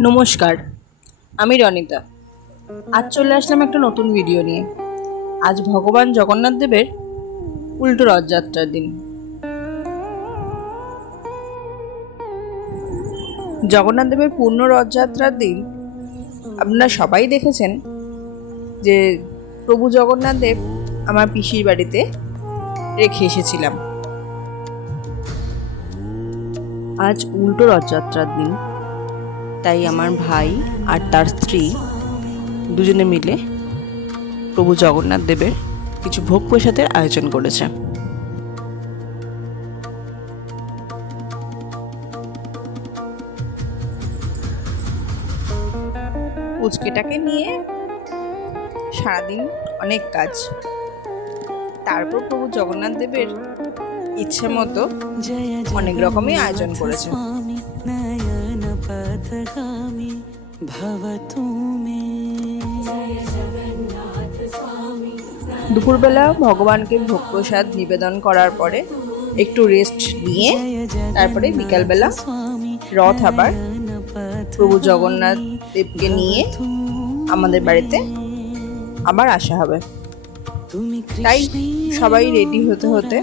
নমস্কার, আমি রনিতা। আজ চলে আসলাম একটা নতুন ভিডিও নিয়ে। আজ ভগবান জগন্নাথ দেবের উল্টো রথযাত্রার দিন। জগন্নাথ দেবের পূর্ণ রথযাত্রার দিন আপনারা সবাই দেখেছেন যে প্রভু জগন্নাথ দেব আমার পিসির বাড়িতে রেখে এসেছিলাম। আজ উল্টো রথযাত্রার দিন, তাই আমার ভাই আর তার স্ত্রী দুজনে মিলে প্রভু জগন্নাথ দেবের কিছু ভোগ প্রসাদের আয়োজন করেছে। পুচকেটাকে নিয়ে সারাদিন অনেক কাজ, তারপর প্রভু জগন্নাথ দেবের ইচ্ছে মতো অনেক রকমই আয়োজন করেছে। দুপুরবেলা ভগবানকে ভোগ প্রসাদ নিবেদন করার পরে একটু রেস্ট নিয়ে তারপরে বিকালবেলা রথ আবার প্রভু জগন্নাথ দেবকে নিয়ে আমাদের বাড়িতে আবার আসা হবে। তাই সবাই রেডি হতে হতে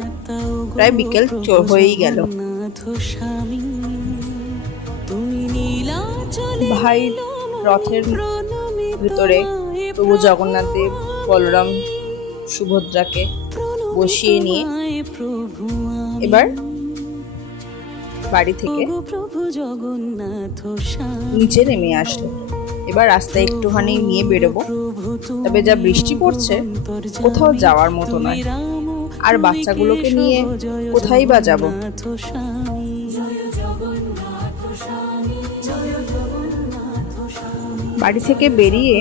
প্রায় বিকেল হয়েই গেল। ভাই রথের ভিতরে প্রভু জগন্নাথ দেব, বলরাম, সুভদ্রাকে বসিয়ে নিয়ে এবার বাড়ি থেকে নিচে নেমে আসলো। এবার রাস্তায় একটুখানি নিয়ে বেরোবো, তবে যা বৃষ্টি পড়ছে কোথাও যাওয়ার মতো নয়, আর বাচ্চাগুলোকে নিয়ে কোথায় বা যাব। বাড়ি থেকে বেরিয়ে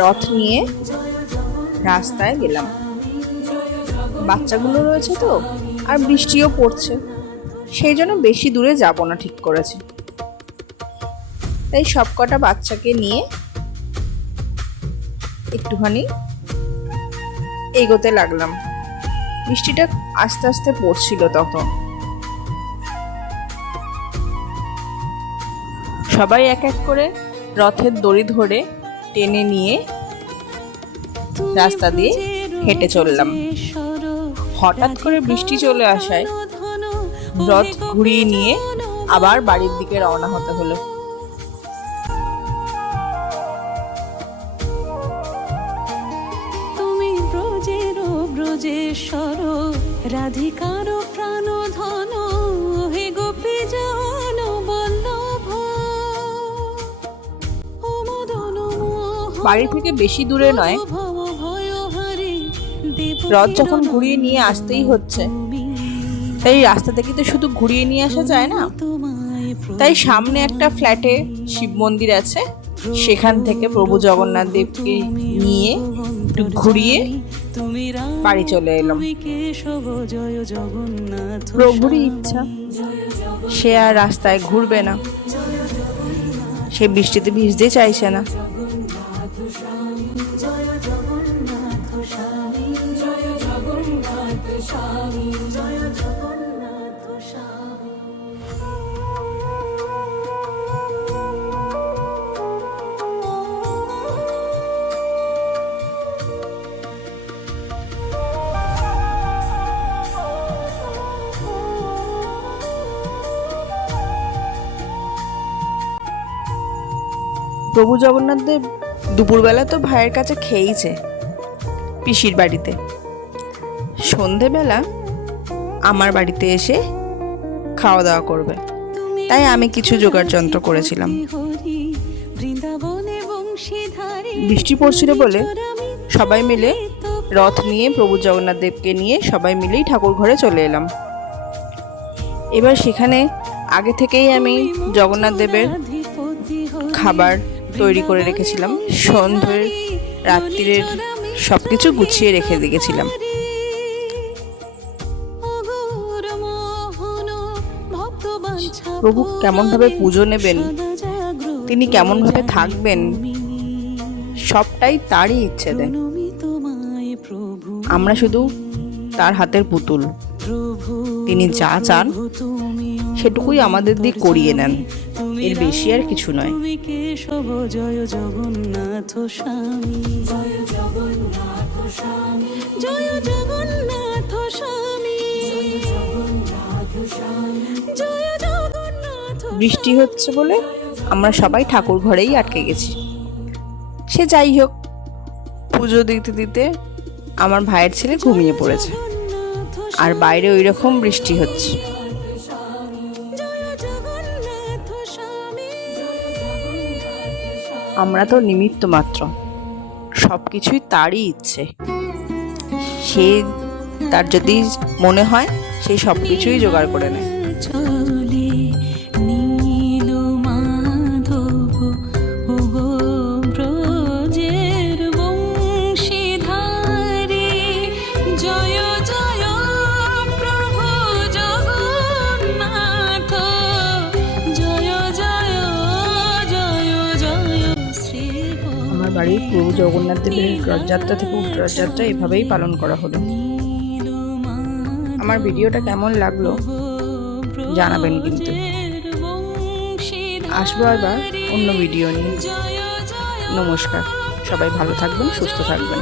রথ নিয়ে রাস্তায় গেলাম। বাচ্চাগুলো রয়েছে তো, আর বৃষ্টিও পড়ছে, সেই জন্য বেশি দূরে যাব না ঠিক করেছি। তাই সবকটা বাচ্চাকে নিয়ে একটুখানি এগোতে লাগলাম। বৃষ্টিটা আস্তে আস্তে পড়ছিল তখন। সবাই এক এক করে রথের দড়ি ধরে টেনে নিয়ে রাস্তা দিয়ে হেঁটে চললাম। হঠাৎ করে বৃষ্টি চলে আসায় রথ ঘুরিয়ে নিয়ে আবার বাড়ির দিকে রওনা হতে হলো। রাধিকার প্রাণ ধন হে গোপী জন বল্লভ। বাড়ি থেকে বেশি দূরে নয়, রথ যখন ঘুরিয়ে নিয়ে আসতেই হচ্ছে, তাই রাস্তা থেকে তো শুধু ঘুরিয়ে নিয়ে আসা যায় না। তাই সামনে একটা ফ্ল্যাটে শিব মন্দির আছে, সেখান থেকে প্রভু জগন্নাথ দেবকে নিয়ে একটু ঘুরিয়ে বাড়ি চলে এলাম। প্রভুরই ইচ্ছা, সে আর রাস্তায় ঘুরবে না, সে বৃষ্টিতে ভিজতে চাইছে না। প্রভু জগন্নাথ দেব দুপুরবেলা তো ভাইয়ের কাছে খেয়েইছে পিসির বাড়িতে। সন্ধেবেলা আমার বাড়িতে এসে খাওয়া দাওয়া করবে, তাই আমি কিছু জোগাড় যন্ত্র করেছিলাম। বৃষ্টি পড়ছিল বলে সবাই মিলে রথ নিয়ে প্রভু জগন্নাথ দেবকে নিয়ে সবাই মিলেই ঠাকুর ঘরে চলে এলাম। এবার সেখানে আগে থেকেই আমি জগন্নাথ দেবের খাবার তৈরি করে রেখেছিলাম। সন্ধ্যের রাত্রির সবকিছু গুছিয়ে রেখে দিয়েছিলাম। প্রভু কেমনভাবে পুজো নেবেন, তিনি কেমনভাবে থাকবেন, সবটাই তারই ইচ্ছে দেন। আমরা শুধু তার হাতের পুতুল। তিনি যা চান সেটুকুই আমাদের দিয়ে করিয়ে নেন। এর বেশি আর কিছু নয়। তুমি কেশব জয় জগন্নাথ স্বামী, জয় জগন্নাথ স্বামী, জয় জগন্নাথ স্বামী, জয় জগন্নাথ। বৃষ্টি হচ্ছে বলে আমরা সবাই ঠাকুর ঘরেই আটকে গেছি। সে যাই হোক, পুজো দিতে দিতে আমার ভাইয়ের ছেলে ঘুমিয়ে পড়েছে, আর বাইরে ওই রকম বৃষ্টি হচ্ছে। আমরা তো নিমিত্ত মাত্র, সব কিছুই তারই ইচ্ছে। সে তার যদি মনে হয় সে সব কিছুই জোগাড় করে নেয়। চলে নীল মাধব ওগো ব্রজের বংশীধারী, জয় জয় প্রভু জগন্নাথ, জয় জয় জয় জয় শ্রী। আমার বাড়ির প্রভু জগন্নাথ দেবের রথযাত্রা থেকে রথযাত্রা এভাবেই পালন করা হলো। আমার ভিডিওটা কেমন লাগলো জানাবেন কিন্তু। আসবো আবার অন্য ভিডিও নিয়ে। নমস্কার, সবাই ভালো থাকবেন, সুস্থ থাকবেন।